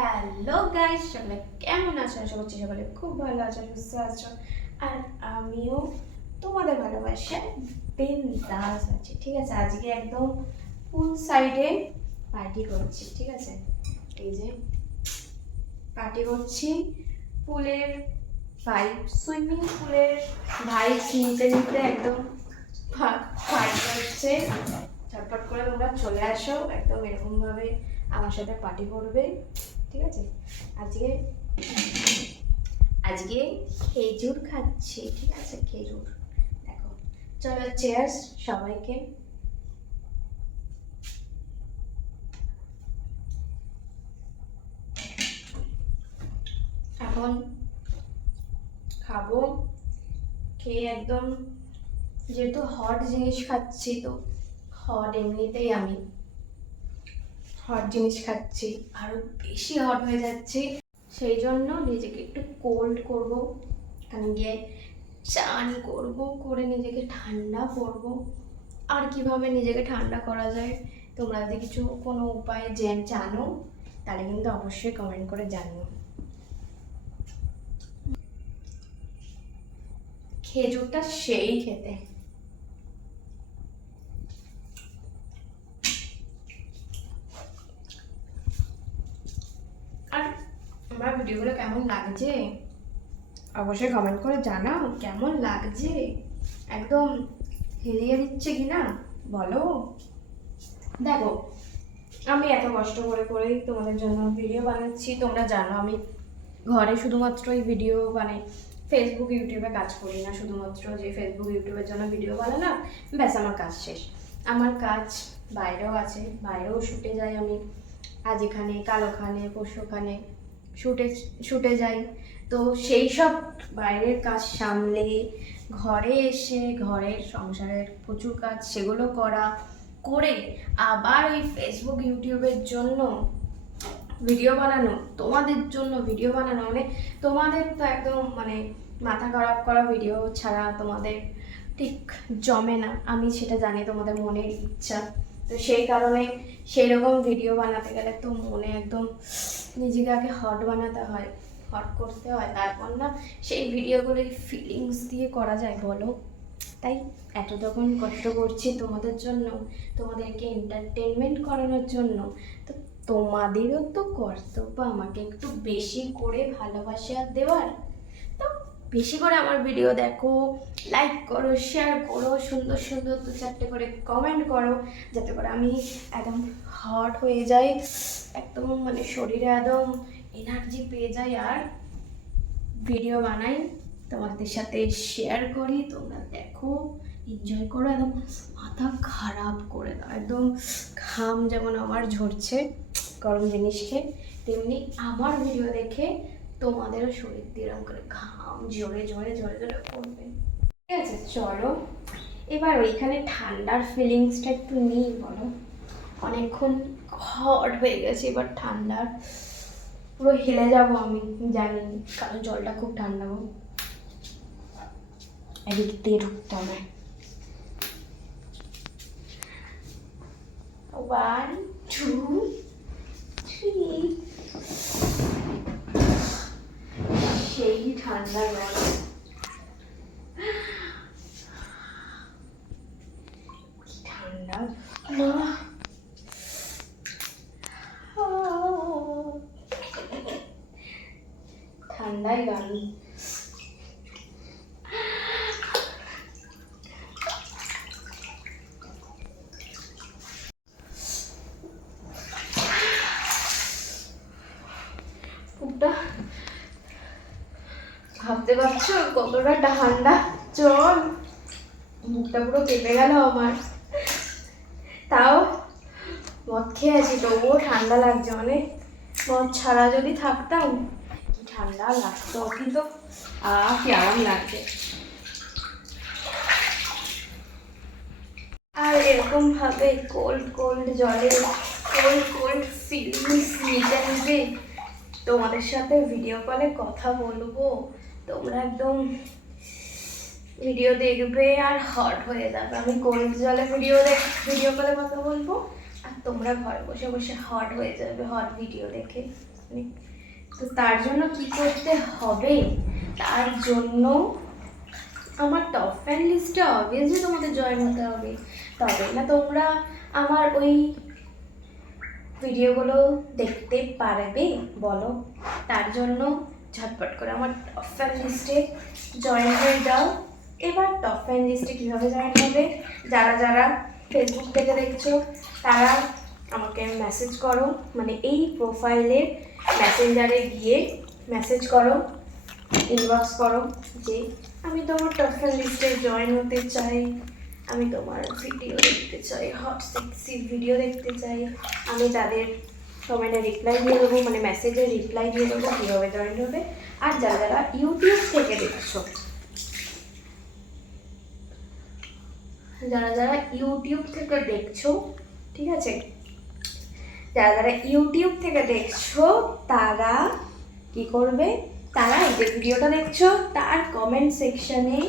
Hello guys, সকলে কেমন আছো? আশা করছি সকলে খুব ভালো আছো, সুস্থ আছো। আর আমিও তোমাদের ভালোবাসায় বিন্দাস আছি। ঠিক আছে, আজকে একদম পুল সাইডে পার্টি করছি। ঠিক আছে, এই যে পার্টি করছি পুলের ভাইব, সুইমিং পুলের ভাইব নিতে নিতে একদম পার্টি হচ্ছে। ঝটপট করে তোমরা চলে আসো, একদম এরকমভাবে আমার সাথে পার্টি করবে। ঠিক আছে, আজকে আজকে খেজুর খাচ্ছি। ঠিক আছে, খেজুর দেখো। চলো চেয়ার্স সবাইকে। এখন খাবো, খেয়ে একদম, যেহেতু হট জিনিস খাচ্ছি তো হট, এমনিতেই আমি হট জিনিস খাচ্ছি, আরো বেশি হট হয়ে যাচ্ছি। সেই জন্য নিজেকে একটু কোল্ড করব, এখানে গিয়ে চান করব, করে নিজেকে ঠান্ডা করব। আর কিভাবে নিজেকে ঠান্ডা করা যায়, তোমরা যদি কিছু কোনো উপায় জানো তাহলে কিন্তু অবশ্যই কমেন্ট করে জানিও। খেজুরটা সেই খেতে। আর আমার ভিডিওগুলো কেমন লাগছে অবশ্যই কমেন্ট করে জানাও, কেমন লাগছে, একদম হিলিয়ে দিচ্ছে কিনা বলো। দেখো, আমি এত কষ্ট করে করেই তোমাদের জন্য ভিডিও বানাচ্ছি। তোমরা জানো আমি ঘরে শুধুমাত্রই ভিডিও বানাই, ফেসবুক ইউটিউবে কাজ করি না। শুধুমাত্র যে ফেসবুক ইউটিউবের জন্য ভিডিও বানালাম, ব্যাস আমার কাজ শেষ। আমার কাজ বাইরেও আছে, বাইরেও শুটে যাই আমি। আজ এখানে, কাল ওখানে, পরশু ওখানে শুটে শুটে যাই। তো সেই সব বাইরের কাজ সামলে ঘরে এসে ঘরের সংসারের প্রচুর কাজ, সেগুলো করে আবার ওই ফেসবুক ইউটিউবের জন্য ভিডিও বানানো, তোমাদের জন্য ভিডিও বানানো, মানে তোমাদের তো একদম মানে মাথা খারাপ করা ভিডিও ছাড়া তোমাদের ঠিক জমে না। আমি সেটা জানি, তোমাদের মনের ইচ্ছা। তো সেই কারণে সেই রকম ভিডিও বানাতে গেলে তো মনে একদম নিজেকে আগে হট বানাতে হয়, হট করতে হয়, তারপর না সেই ভিডিওগুলো ফিলিংস দিয়ে করা যায় বলো। তাই এত যখন কষ্ট করছি তোমাদের জন্য, তোমাদেরকে এন্টারটেনমেন্ট করানোর জন্য, তো তোমাদেরও তো কর্তব্য আমাকে একটু বেশি করে ভালোবাসা দেওয়ার। তো বেশি করে আমার ভিডিও দেখো, লাইক করো, শেয়ার করো, সুন্দর সুন্দর 2-4টে করে কমেন্ট করো, যাতে করে আমি একদম হট হয়ে যাই, একদম মানে শরীরে একদম এনার্জি পেয়ে যাই, আর ভিডিও বানাই, তোমাদের সাথে শেয়ার করি, তোমরা দেখো, এনজয় করো, একদম মাথা খারাপ করে দাও। একদম ঘাম যেমন আমার ঝরছে গরম জিনিস খেয়ে, তেমনি আমার ভিডিও দেখে তোমাদেরও শরীর দিয়ে এরকম করে ঘাম ঝরে ঝরে ঝরে ঝরে পড়বে। ঠিক আছে, চলো এবার ওইখানে ঠান্ডার ফিলিংসটা একটু নিই বলো। অনেকক্ষণ হট হয়ে গেছে, এবার ঠান্ডার পুরো হেলে যাবো আমি জানি, কারণ জলটা খুব ঠান্ডা গো। এদিক দিয়ে ঢুকতে হবে। 1, 2, 3। সেই ঠান্ডা জল, ঠান্ডা ঠান্ডায় গান। ভাবতে পারছো কতটা ঠান্ডা জল, মুখটা পুরো কেঁপে গেল আমার। তাও মদ খেয়ে আছি, তবুও ঠান্ডা লাগছে, মানে মদ ছাড়া যদি থাকতাম কি ঠান্ডা লাগতো, কিন্তু কি আরাম লাগছে। আর এরকম ভাবে কোল্ড কোল্ড জলে কোল্ড কোল্ড ফিলিংস নিতে নিতে তোমাদের সাথে ভিডিও কলে কথা বলবো, তোমরা একদম ভিডিও দেখবে আর হট হয়ে যাবে। আমি কোল্ড জলে ভিডিও কলে কথা বলবো, আর তোমরা ঘরে বসে বসে হট হয়ে যাবে হট ভিডিও দেখে। তো তার জন্য কি করতে হবে, তার জন্য আমার টপ ফ্যান লিস্টে অবভিয়াসলি তোমাদের জয়েন হতে হবে, তবে না তোমরা আমার ওই ভিডিওগুলো দেখতে পারবে বলো। তার জন্য ঝটপট করে আমার টপ ফ্যান লিস্টে জয়েন হয়ে যাও। এবার টপ ফ্যান লিস্টে কীভাবে জয়েন হবে, যারা যারা ফেসবুক থেকে দেখছো তারা আমাকে মেসেজ করো, মানে এই প্রোফাইলের মেসেঞ্জারে গিয়ে মেসেজ করো, ইনবক্স করো যে আমি তোমার টপ ফ্যান লিস্টে জয়েন হতে চাই, আমি তোমার ভিডিও দেখতে চাই, হট সেক্সি ভিডিও দেখতে চাই। আমি তাদের কমেন্টে রিপ্লাই দিয়ে দেবো, মানে মেসেজে রিপ্লাই দিয়ে দেবো কীভাবে জয়েন হবে। আর যারা যারা ইউটিউব থেকে দেখছো, যারা যারা ইউটিউব থেকে দেখছো, ঠিক আছে, যারা যারা ইউটিউব থেকে দেখছো তারা কি করবে, তারা এই যে ভিডিওটা দেখছো তার কমেন্ট সেকশনে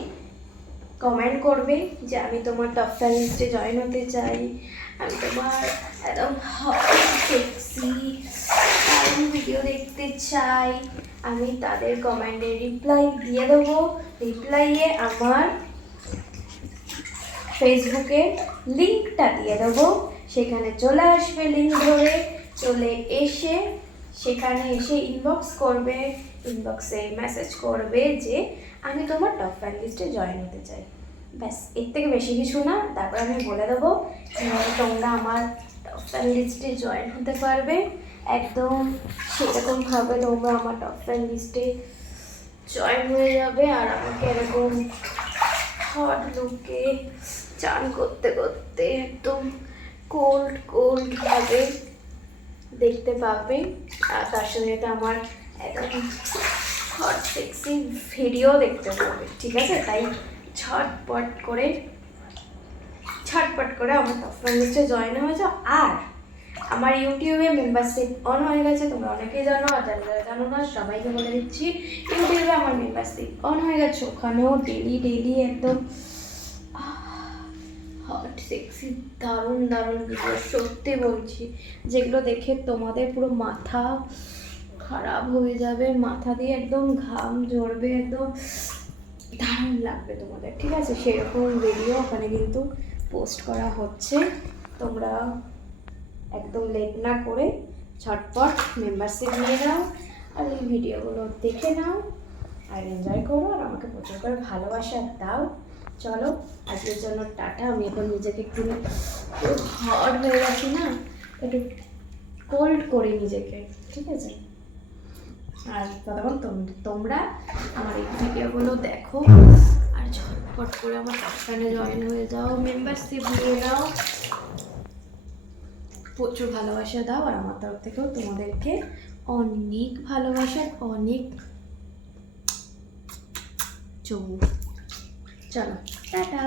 কমেন্ট করবে যে আমি তোমার টপ ফ্যান লিস্টে জয়েন হতে চাই, আমি তোমার একদম হট সেক্সি ভিডিও দেখতে চাই। আমি তাদের কমেন্টে রিপ্লাই দিয়ে দেবো, রিপ্লাইয়ে আমার ফেসবুকে লিঙ্কটা দিয়ে দেবো, সেখানে চলে আসবে, লিঙ্ক ধরে চলে এসে সেখানে এসে ইনবক্স করবে, ইনবক্সে মেসেজ করবে যে আমি তোমার টপ ফ্যান লিস্টে জয়েন হতে চাই। ব্যাস, এর থেকে বেশি কিছু না। তারপর আমি বলে দেবো কীভাবে তোমরা আমার টপ ফ্যান লিস্টে জয়েন হতে পারবে, একদম সেরকমভাবে তোমরা আমার টপ ফ্যান লিস্টে জয়েন হয়ে যাবে। আর আমাকে এরকম হট লুকে চান করতে করতে একদম কোল্ডভাবে দেখতে পাবে। আর তার সঙ্গে তো আমার একদম হট সেক্সি ভিডিও দেখতে পাবে, ঠিক আছে? তাই ছটপট করে আমার টপ ফ্যান লিস্টে জয়েন হয়ে যাও। আর আমার ইউটিউবে মেম্বারশিপ অন হয়ে গেছে, তোমরা অনেকেই জানো, আর যারা যারা জানো না সবাইকে বলে দিচ্ছি, ইউটিউবে আমার মেম্বারশিপ অন হয়ে গেছে। ওখানেও ডেলি একদম হট সেক্সি দারুণ ভিডিও, সত্যি বলছি, যেগুলো দেখে তোমাদের পুরো মাথা খারাপ হয়ে যাবে, মাথা দিয়ে একদম ঘাম ঝরবে, একদম দারুণ লাগবে তোমাদের, ঠিক আছে? সেরকম ভিডিও ওখানে কিন্তু পোস্ট করা হচ্ছে। তোমরা একদম লেট না করে ঝটপট মেম্বারশিপ নিয়ে নাও, আর এই ভিডিওগুলো দেখে নাও আর এনজয় করো, আর আমাকে প্রচুর করে ভালোবাসা দাও। চলো আজকের জন্য টাটা। আমি এখন নিজেকে একটু হট হয়ে গেছি না, একটু কোল্ড করি নিজেকে, ঠিক আছে? আর ততক্ষণ তোমরা আমার এই ভিডিওগুলো দেখো আর ঝটপট করে আমার টপ ফ্যানে জয়েন হয়ে যাও, মেম্বারশিপ নিয়ে নাও, প্রচুর ভালোবাসা দাও। আর আমার তরফ থেকেও তোমাদেরকে অনেক ভালোবাসা, অনেক চলো টাটা।